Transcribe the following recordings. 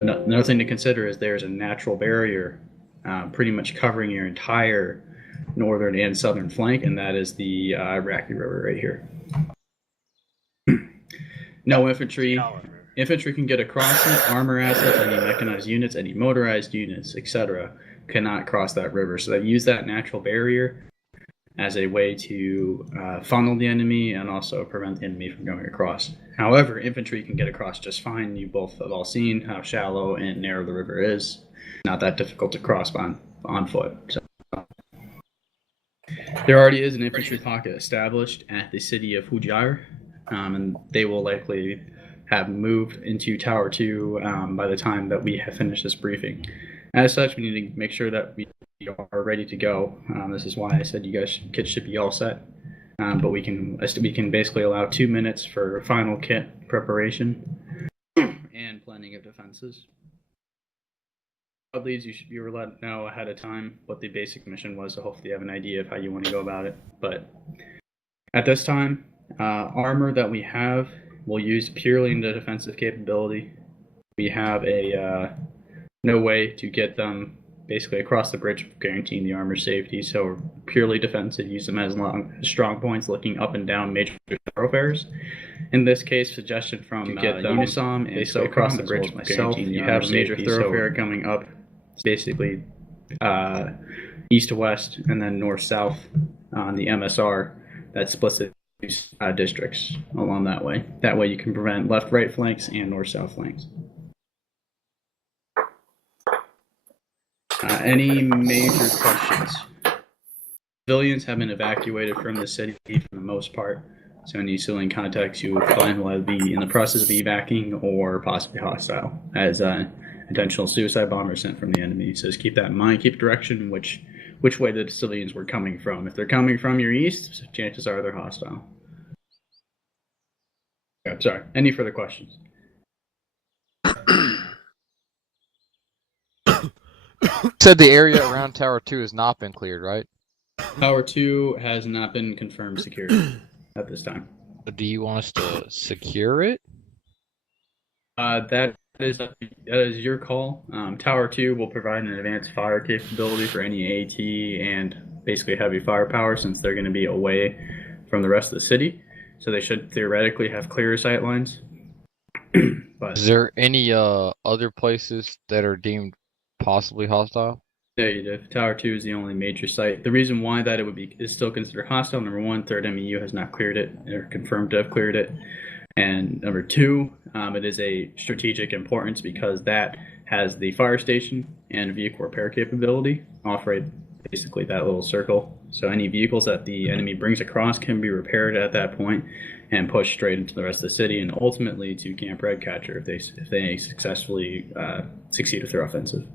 Another thing to consider is there's a natural barrier pretty much covering your entire northern and southern flank, and that is the Iraqi River right here. No infantry. Infantry can get across it. Armor assets, any mechanized units, any motorized units, etc., cannot cross that river. So they use that natural barrier as a way to funnel the enemy and also prevent the enemy from going across. However, infantry can get across just fine. You both have all seen how shallow and narrow the river is. Not that difficult to cross on foot. So, there already is an infantry pocket established at the city of Hujar, and they will likely have moved into Tower 2 by the time that we have finished this briefing. As such, we need to make sure that we are ready to go. This is why I said you guys should be all set. But we can basically allow 2 minutes for final kit preparation and planning of defenses. Leads, you were let know ahead of time what the basic mission was, so hopefully you have an idea of how you want to go about it. But at this time, armor that we have we'll use purely in the defensive capability. We have no way to get them basically across the bridge, guaranteeing the armor safety. So we're purely defensive, use them as strong points looking up and down major thoroughfares. In this case, suggestion from Unisom and so across the bridge myself, you have a major thoroughfare coming up, basically east to west and then north south on the MSR that splits the districts along that way. That way you can prevent left-right flanks and north-south flanks. Any major questions? Civilians have been evacuated from the city for the most part, so any civilian contacts you will find will either be in the process of evacuating or possibly hostile, as intentional suicide bombers sent from the enemy. So just keep that in mind. Keep direction which way the civilians were coming from. If they're coming from your east, chances are they're hostile. Okay, sorry. Any further questions? Said the area around Tower 2 has not been cleared, right? Tower 2 has not been confirmed secured at this time. Do you want us to secure it? That is your call. Tower 2 will provide an advanced fire capability for any AT and basically heavy firepower, since they're going to be away from the rest of the city. So they should theoretically have clearer sight lines. But is there any other places that are deemed possibly hostile? Yeah, you do. Tower 2 is the only major site. The reason why that is still considered hostile, number one, 3rd MEU has not cleared it, or confirmed to have cleared it. And number two, it is a strategic importance because that has the fire station and vehicle repair capability off right basically that little circle. So any vehicles that the enemy brings across can be repaired at that point and pushed straight into the rest of the city, and ultimately to Camp Redcatcher if they successfully succeed with their offensive.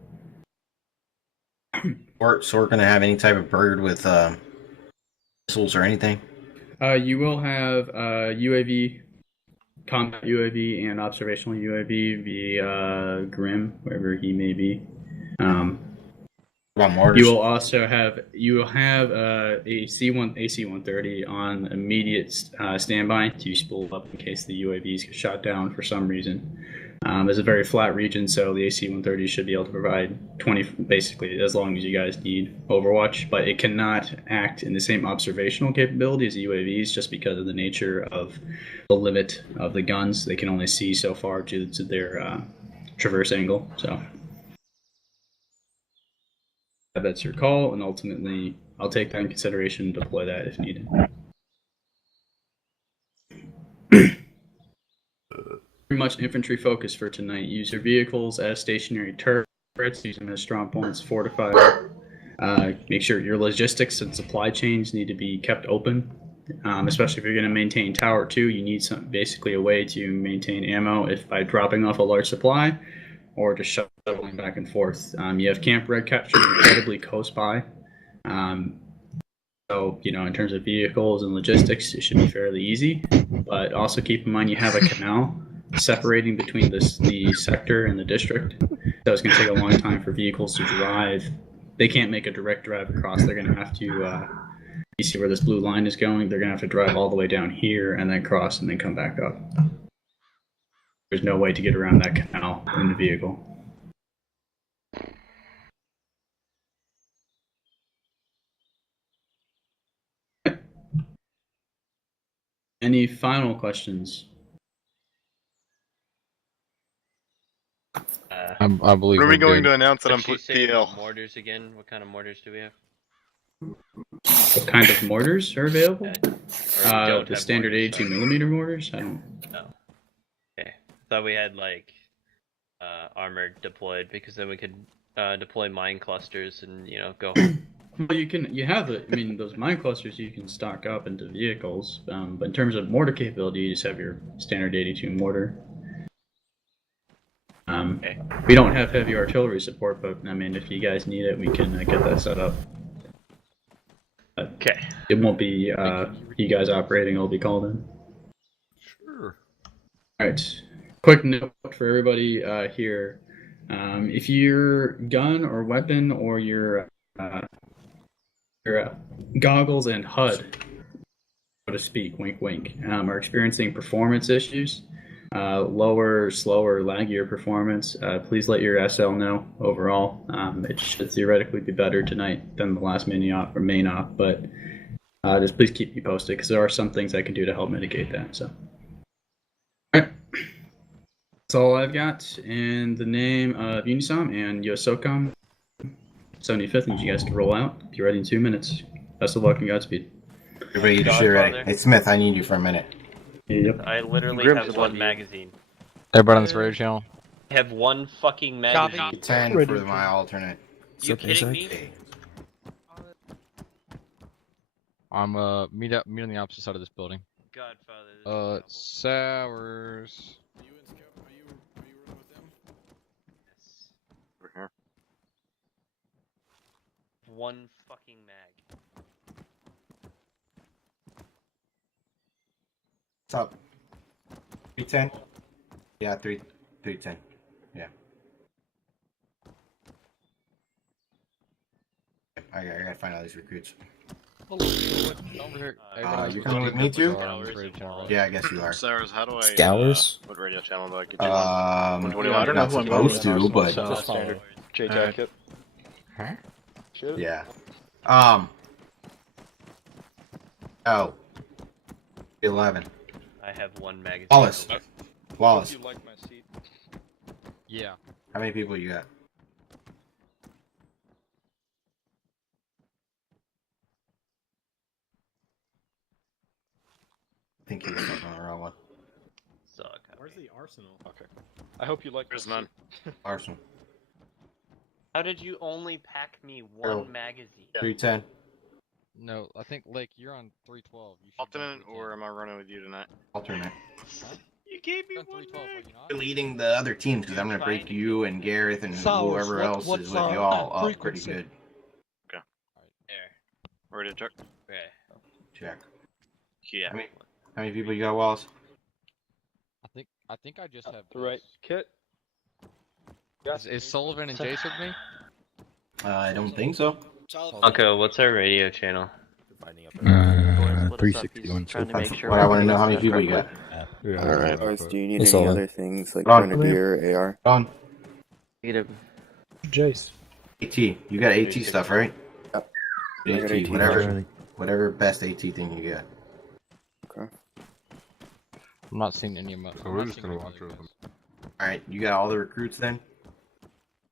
So we're going to have any type of bird with missiles or anything? You will have UAV, combat UAV, and observational UAV via Grim, wherever he may be. You will also have a AC-130 on immediate standby to spool up in case the UAVs get shot down for some reason. It's a very flat region, so the AC-130 should be able to provide 20, basically as long as you guys need Overwatch, but it cannot act in the same observational capability as the UAVs just because of the nature of the limit of the guns. They can only see so far due to their traverse angle. So that's your call, and ultimately I'll take that in consideration and deploy that if needed. Pretty much infantry focus for tonight. Use your vehicles as stationary turrets, use them as strong points, fortify. Make sure your logistics and supply chains need to be kept open, especially if you're going to maintain Tower 2. You need basically a way to maintain ammo, if by dropping off a large supply or just shuttling back and forth. You have Camp Redcatcher incredibly close by. So, in terms of vehicles and logistics, it should be fairly easy. But also keep in mind you have a canal separating between the sector and the district. So it's going to take a long time for vehicles to drive. They can't make a direct drive across. They're going to have to, you see where this blue line is going? They're going to have to drive all the way down here and then cross and then come back up. There's no way to get around that canal in the vehicle. Any final questions? I believe When are we we're going good. to announce that I'm Did you put say about PL? mortars again? What kind of mortars do we have? What kind of mortars are available? Or we don't The have standard mortars, 82 millimeter mortars. I don't. No. Okay. Thought we had like armored deployed because then we could deploy mine clusters and go. Well, you have it. I mean, those mine clusters you can stock up into vehicles, but in terms of mortar capability, you just have your standard 82 mortar. Okay. We don't have heavy artillery support, but I mean, if you guys need it, we can get that set up. Okay. It won't be you guys operating; it'll be called in. Sure. All right. Quick note for everybody here: if your gun or weapon or your goggles and HUD, so to speak, wink, wink, are experiencing performance issues, lower, slower, laggier performance, please let your SL know overall. It should theoretically be better tonight than the last main op, but just please keep me posted because there are some things I can do to help mitigate that. So, all right. That's all I've got. In the name of Unisom and Yosocom 75th, I need you guys to roll out. Be ready in 2 minutes. Best of luck and Godspeed. Everybody get your shit ready. Godfather. Hey, Smith, I need you for a minute. Yep. I literally Grim's have above one you. magazine. Everybody on this radio channel. I have one fucking magazine. 10 for my alternate. You kidding me? Okay. I'm meet on the opposite side of this building. Godfather. This is trouble. Sours. Are you in Scout? Are you running with them? Yes. Over here. One fucking mag. What's up? 310? Yeah, 310. Yeah. I gotta find all these recruits. Over here. You coming with me too? Yeah. Yeah, I guess you are. Sarah's, how do I? Scours? What radio channel do I get you on? I I don't know who I'm supposed to, but Just standard J jacket. Huh? Shit. yeah. Oh. 11. I have one magazine. Wallace. open. Wallace. You like my seat? Yeah. How many people you got? I think he was talking on the wrong one. Suck. Where's the arsenal? Okay. I hope you like. There's none. Arsenal. How did you only pack me one Oh. magazine? 310. No, I think Lake, you're on 312. You should Alternate, go or am I running with you tonight? Alternate. You gave me You're on one 312, mag. are you not? You're leading the other teams because I'm gonna break you and Gareth and whoever else is with y'all up pretty good. There. Ready to check? Okay. Check. Yeah. How many people you got, Wallace? I think I just have The right kit. Is Sullivan and Jace with me? I don't think so. Uncle, what's our radio channel? 361. Trying to make sure What I want to know how many people you got. Alright. Guys, do you need It's any all other things like On. grenadier, AR? On. Negative. Jace. AT. You got AT stuff, right? Yep. I got AT, AT. whatever best AT thing you got. Okay. I'm not seeing any of my. So we're just gonna watch over them. Alright, you got all the recruits then?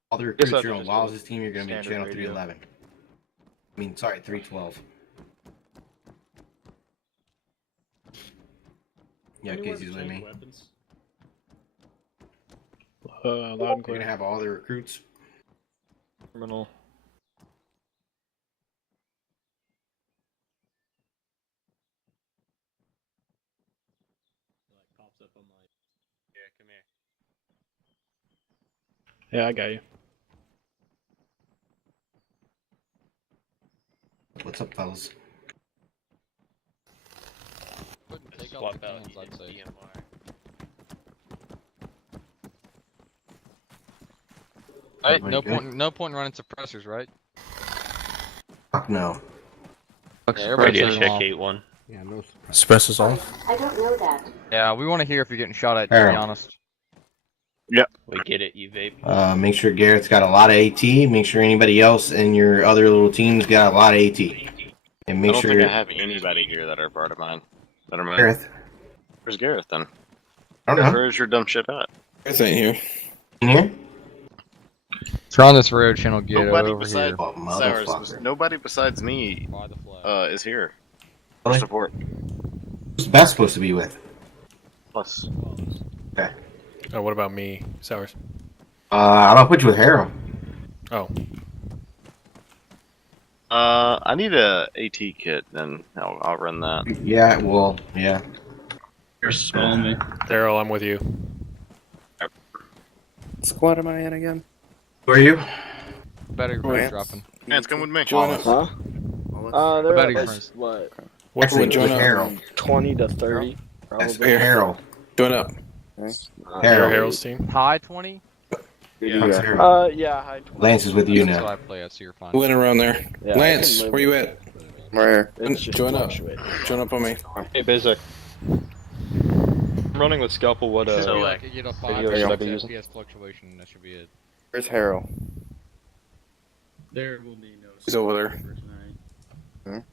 All the Yes, recruits sir. you're on Just Wallace's team, you're gonna be standard channel radio. 311. I mean, sorry, 312. Yeah, Casey's with me. Loud and You're clear. gonna have all the recruits. Terminal. Here, come here. Yeah, I got you. What's up, fellas? Couldn't take out Swap the out cans, I'd say. DMR. Hey, Everybody no good? point in running suppressors, right? Fuck no. Yeah, everybody Radio says check off. 8-1. Yeah, no. Suppressors off. I don't know that. Yeah, we want to hear if you're getting shot at, to be Harold. honest. We get it, you vape. Make sure Garrett's got a lot of AT. Make sure anybody else in your other little teams got a lot of AT. And I make don't sure think I have anybody here that are part of mine. That are mine. Gareth, Where's Gareth then? I don't know. Where's your dumb shit at? Gareth ain't here. In here? If you're on this road channel, get Nobody over besides here. Oh, Sours, motherfucker. nobody besides me Fly the flag. is here. Really? For support. Who's Beth supposed to be with? Plus. Okay. Oh, what about me, Sours? I'll put you with Harold. Oh, I need a AT kit, then I'll run that. Yeah, well, yeah. You're spelling me. Daryl, I'm with you. What squad am I in again? Who are you? Better Lance. dropping. Lance, come with me. Join us. Huh? They're They're at at least, what, What's With the join up? Harold. 20 to 30, That's probably. Harold. Join up. Okay. You're Harold. Harold's team. High 20? That's Harold. Yeah, high 20. Lance is with you That's what now. I play at, so you're fine. Went around there. Yeah, I Lance, can live where you with at? Right here. It's just Join up. fluctuating. Join up on me. Hey, Basic. I'm running with Scalpel. What Should So, be like, like, you get a video 5 should I or be 6 using? FPS fluctuation, that should be it. Where's Harold? There will be no. He's over there. for tonight.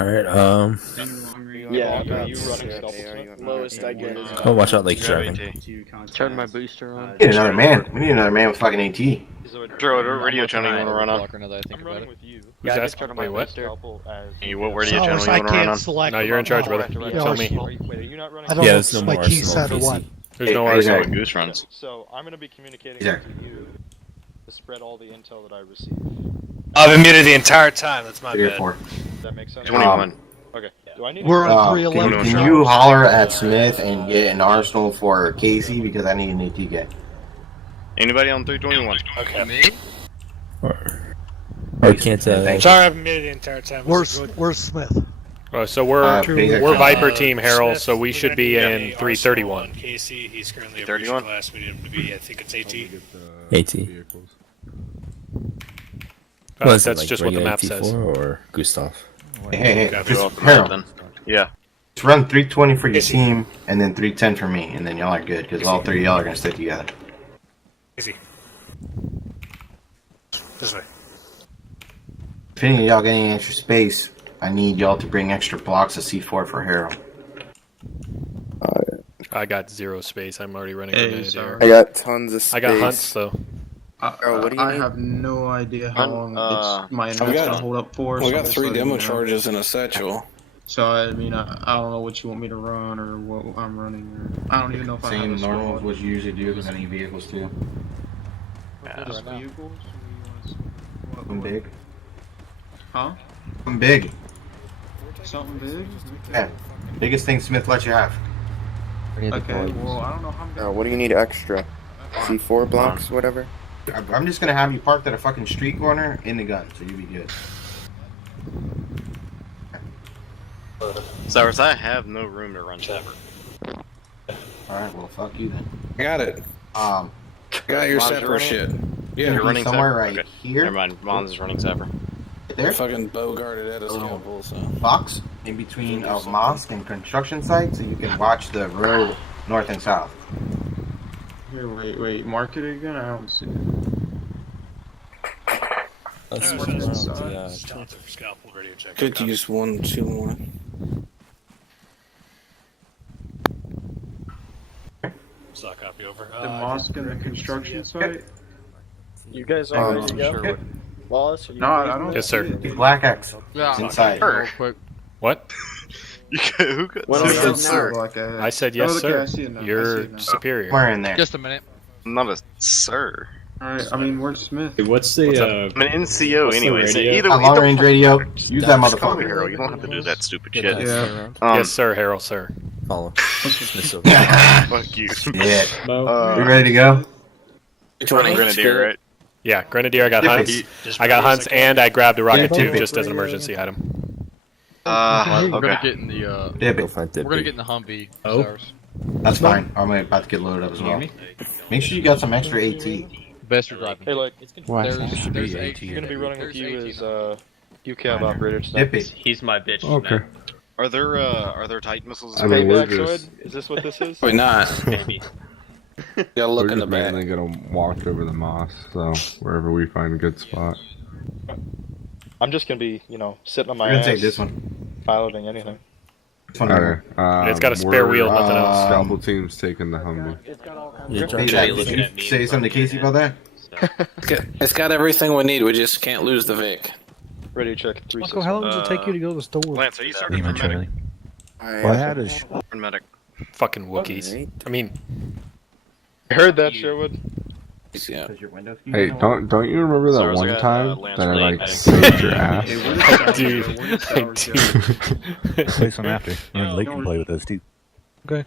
Alright, Any long range Yeah, Are that's you running Yeah, Scalpel? yeah, Smith? you- Lowest I get is oh, about watch out, Lake's Grab driving. AT. to contacts, Turn my booster on. We need another man. We need another man with fucking AT. Drew, what radio channel you want to run on? Blocker, now that I think I'm about running it. with you. Who's that? Wait, what? Scalpel as What radio channel you want to run on? No, you're in charge, brother. Tell me. Wait, are you not running? Yeah, there's no more Arsenal PC. There's no Hey, Arsenal. hey, Goose runs. So I'm going to be communicating There. with you to spread all the intel that I receive. I've been muted the entire time. That's my 3 or bad. 4. Does that make sense? 21. Okay. Do I need We're to... on Can 311. you holler at Smith and get an Arsenal for Casey because I need an AT guy. Anybody on 321? Okay. Or can't, Thanks. Sorry, I've been muted the entire time. Where's Smith? Oh, so we're Basic. Viper team, Harold. So we should be in 331. Casey, he's currently 31? class. We need him to be, I think it's AT. AT. Well, is it That's like just what the regular map says. T4 or Gustav? Hey, Go just off the map Harold. then. Yeah. Just run 320 for your team and then 310 for me, and then y'all are good because all 3 of y'all are gonna stick together. Easy. This way. If any of y'all get any extra space, I need y'all to bring extra blocks of C4 for Harold. I got 0 space. I'm already running. Hey, Grenadier. sorry. I got tons of space. I got hunts though. Oh, what do you I need? have no idea how long my I've internet's got- gonna hold up for. We so got just 3 letting demo you know. charges and a satchel. So I mean, I don't know what you want me to run or what I'm running. Or I don't even know if I have a squad. what you usually do because I need vehicles too. Just vehicles? Something big. Huh? Something big. Something big? Yeah. Biggest thing Smith lets you have. Okay. Well, I don't know how I'm gonna. What do you need extra? C4 blocks, whatever. I'm just gonna have you parked at a fucking street corner in the gun, so you'll be good. Cyrus, I have no room to run Trevor. Alright, well fuck you then. I got it. Um, Got your Mons, separate running? shit. you're Yeah, You're running somewhere Zapper? right Okay. here. Never mind, Mons is running Zapper. Right they're there. fucking bow guarded at us, scalpel, so. Box in between a mosque and construction site, so you can watch the road north and south. Here, wait. Mark it again. I don't see it. That's Yeah, what it's I'm inside. yeah. Just tell him to scalpel radio check. Could use 1, 2, 1. Slot copy over. The mosque and the construction site. You guys are ready to go? Sure. Wallace, are you No, I ready? don't. Yes, sir. see it. Black X. Yeah, It's inside. real quick. What? Who could? What else Sir, is sir. Like a- I said Oh, yes, okay, sir. I see it now. I see You're it now. superior. Somewhere in there. Just a minute. I'm not a sir. Alright, I mean, where's Smith? What's What's up? the I'm an NCO What's the anyway. So radio? either A long range radio. Use that Just call me motherfucker. Harold. You don't have to do that stupid shit. Yeah. Yes, sir, Harold, sir. Follow. Smith's over. Fuck you. Yeah. Mo? We ready to go? I'm Grenadier, right? Yeah, Grenadier, I got Dip hunts. it. I got hunts, and I grabbed a rocket Dip too, it. just as an emergency item. We're gonna Okay. get in the Dip Go it. find we're gonna Dippy. get in the Humvee. Oh. Cyrus. That's fine. I'm about to get loaded up as well. Make sure you got some extra AT. Best you're driving. Hey, look, There's be eight. you're gonna be running with There's you 18 as of UCAV operator Dip tonight. it. He's my bitch. Okay. Are there Titan missiles? I mean, Hey, we're Baxoid, just- is this what this is? Wait, not. Maybe. You gotta look We're in the just back. mainly gonna walk over the moss, so wherever we find a good spot. I'm just gonna be, sitting on my We're gonna ass, take this one. piloting anything. Okay. It's got a spare wheel, nothing else. Scalpel team's taking the Humvee. Say something to Casey about that? It's got everything we need. We just can't lose the Vic. Ready to check. Uncle, how long does it take you to go to the store? Lance, are you certain for medic? Well, I had a For medic. Fucking Wookiees. I mean, I heard that, Sherwood. Yeah. Hey, don't you remember that Sorry, one I got, time Lance that I Blake. like saved your ass? dude, Play some after. And Lake can play with us too. Okay.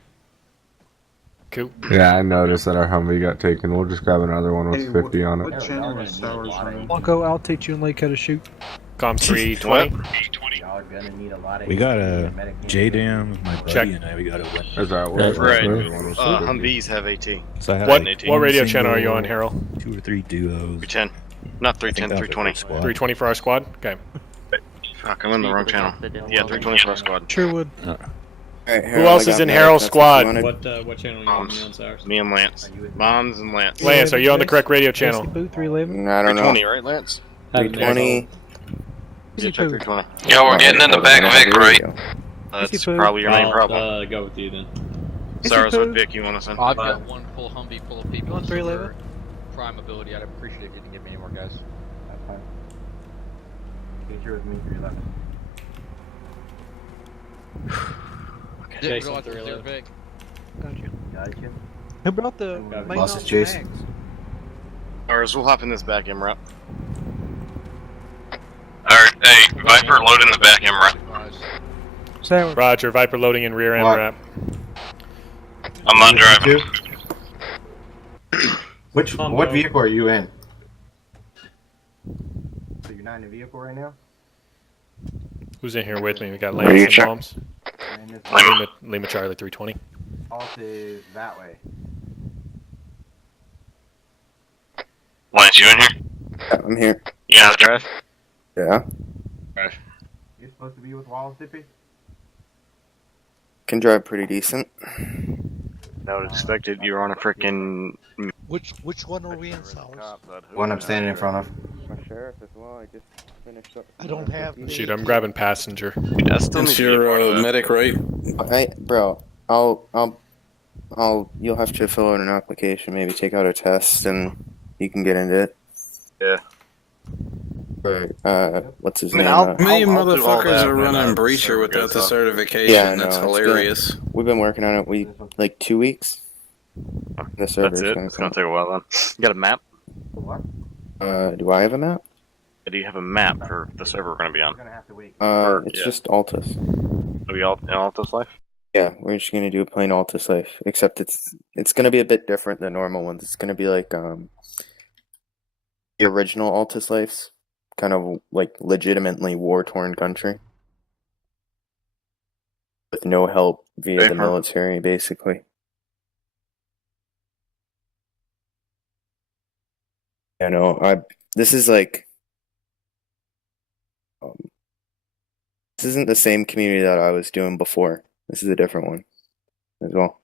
Cool. Yeah, I noticed that our Humvee got taken. We'll just grab another one with 50 on it. What channel is Sours running? Uncle, I'll teach you and Lake how to shoot. Com 320. We got a JDM, my buddy, Check. and I. We got a win. Is that what? Right. Right. Humvees have AT. So I have What like what radio one channel are you single, on, Harold? 2 or 3 duos. 310. Not I think 310, that was a 320. good squad. 320 for our squad? Okay. Fuck, I'm in the wrong channel. Yeah, 320 for our squad. Sherwood. Who else is in Harold's squad? What channel are you on Sours? Me and Lance. Bonds and Lance. Lance, are you on the correct radio channel? Boot 311. I don't know. 320, right, Lance? 320. Yeah, check 320. Yeah, we're getting in the back of Vic, right? That's probably your main problem. I'll go with you then. Cyrus, what Vic you want us in? I've got one full Humvee full of people. You want 311? Prime ability. I'd appreciate if you didn't give me any more guys. That's fine. You're with me, 311. Didn't Jason, realize it was your 311. Vic. Gotcha. Gotcha. Who brought the main Boss is off Chase. mags? Cyrus, we'll hop in this back MRAP. Alright, hey, Viper, load in the back MRAP. Sour. Roger, Viper loading in rear end What? wrap. I'm not driving. What vehicle are you in? So you're not in a vehicle right now? Who's in here with me? We got Where are you Lance and check? Bombs. And this Lima Charlie 320. alt is that way. Lance, you in here? Yeah, I'm here. You know how to drive? Yeah. You're supposed to be with Wallace Hippie? Can drive pretty decent. I would expect it. You're on a frickin' Which one are we in, Sours? One I'm standing in front of. My sheriff as well. I just finished up. I don't have. Shoot, I'm grabbing passenger. I still need It's to be a part of your that. medic, right? Bro, you'll have to fill out an application, maybe take out a test, and you can get into it. Yeah. Right. What's his I mean, name? I'll- How many do all motherfuckers that are when, running Breacher server without goes the up. certification? Yeah, That's no, it's hilarious. We've been working on it. Like 2 weeks. The server's That's it. It's gonna take a while then. You got a map? What? Do I have a map? Do you have a map for the server we're gonna be on? We're gonna have to wait. It's yeah. just Altus. Are we all in Alto's life? Yeah, we're just gonna do a plain Altus life, except it's gonna be a bit different than normal ones. It's gonna be like the original Altus lives, kind of like legitimately war-torn country, with no help via the Safer. military, basically. I know. This is like this isn't the same community that I was doing before. This is a different one as well.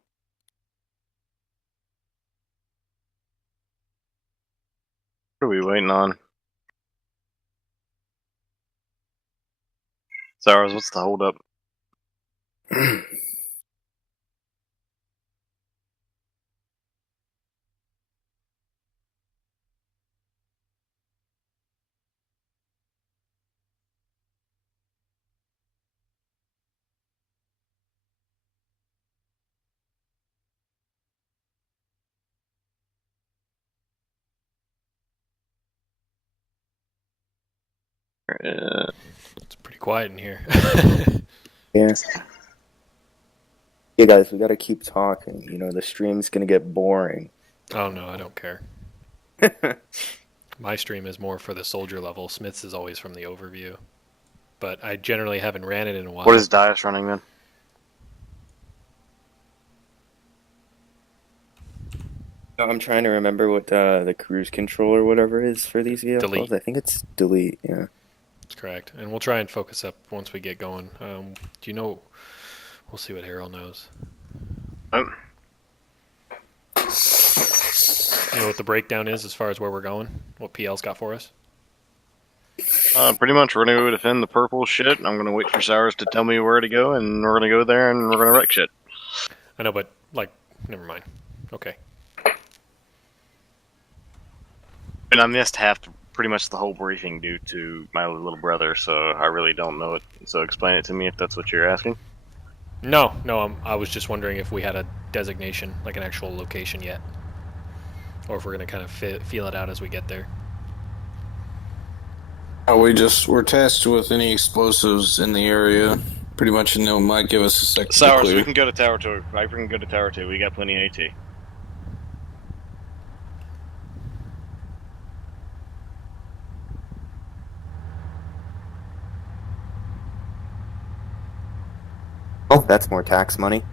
What are we waiting on? Sours, what's the hold up? It's pretty quiet in here. Yeah. Hey guys, we gotta keep talking. You know, the stream's gonna get boring. Oh no, I don't care. My stream is more for the soldier level. Smith's is always from the overview. But I generally haven't ran it in a while. What is Dias running then? I'm trying to remember what the cruise control or whatever is for these vehicles. Delete. I think it's delete, yeah. That's correct. And we'll try and focus up once we get going. Do you know... We'll see what Harold knows. Oh. You know what the breakdown is as far as where we're going? What PL's got for us? Pretty much, we're gonna go defend the purple shit. I'm gonna wait for Sours to tell me where to go, and we're gonna go there and we're gonna wreck shit. I know, but like, never mind. Okay. And I missed pretty much the whole briefing due to my little brother, so I really don't know it. So explain it to me if that's what you're asking. No, I was just wondering if we had a designation, like an actual location yet, or if we're gonna kind of feel it out as we get there. We're tasked with any explosives in the area. Pretty much, it might give us a second. Sours, to clear. we can go to Tower 2. Viper can go to Tower 2. We got plenty of AT. Oh, that's more tax money.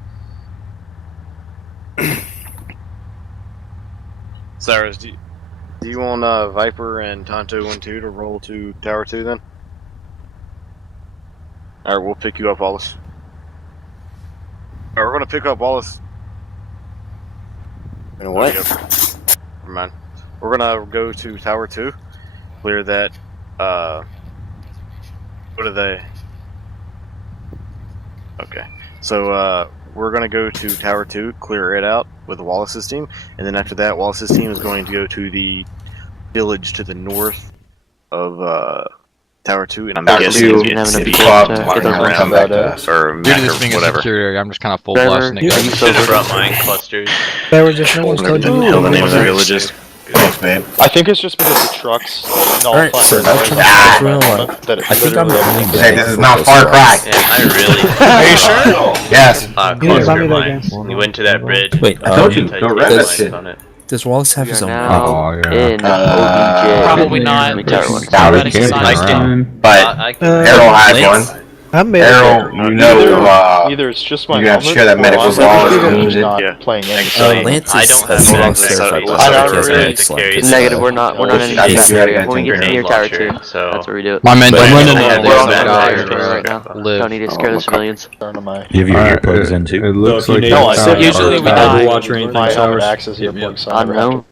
Cyrus, do you want Viper and Tonto 1-2 to roll to Tower 2 then? Alright, we'll pick you up, Wallace. Alright, we're gonna pick up Wallace. And what? Never mind. We're gonna go to Tower 2, clear that, go to the... Okay. So, we're gonna go to Tower 2, clear it out with Wallace's team, and then after that, Wallace's team is going to go to the village to the north of, Tower 2, and I'm guessing it's City Club to come back to us, or Due to this being a whatever. secure area, I'm just kind of full blasting it. You should have brought mine clusters. There were just no one's told you. Tell the name of the village is. Thanks, babe. I think it's just because the trucks Alright, sir, that's real life. I think I'm the only Hey, this is not Far Cry. Yeah, I really. Are you sure? Yes. Cluster mine. You went to that bridge. Wait, I told you, don't wreck that shit on it. Does Wallace have his own? Oh, yeah. In Probably not. But I can. Errol has one. I'm made. Errol, you know, either it's just my you have to helmet, share that or medical I'm law just needed. not playing any. Actually, Lance I is don't a have strong enough certified so blaster. I He has really excellent carry pistol. Negative, we're not in any I defense think area. you We're gotta near Tower 2. So That's where we do it. My men But don't I know have this this bad guy guy right now. live. Don't need to scare the civilians. You have your Alright, earplugs in too? It looks So if like you it's need- not usually we our- die. Overwatch or anything, my helmet acts as an earplug, so I never have to Unknown.